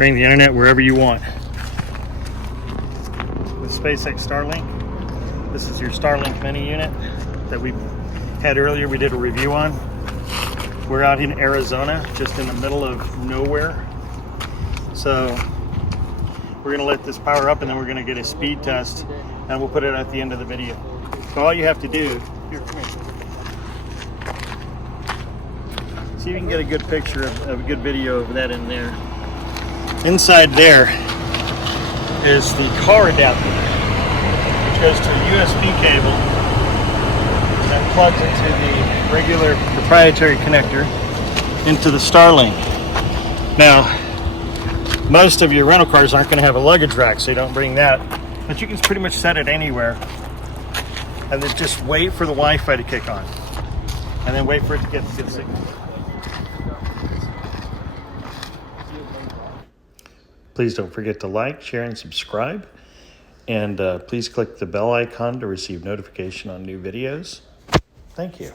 bring the internet wherever you want. With SpaceX Starlink, this is your Starlink Mini unit that we had earlier. We did a review on. We're out in Arizona, just in the middle of nowhere. So we're gonna let this power up and then we're gonna get a speed test and we'll put it at the end of the video. So all you have to do, here, come here. See if you can get a good picture of a good video of that in there. Inside there is the car adapter, which goes to a USB cable that plugs into the regular proprietary connector into the Starlink. Now, most of your rental cars aren't going to have a luggage rack, so you don't bring that. But you can pretty much set it anywhere and then just wait for the Wi-Fi to kick on. And then wait for it to get the good signal. Please don't forget to like, share, and subscribe. And please click the bell icon to receive notification on new videos. Thank you.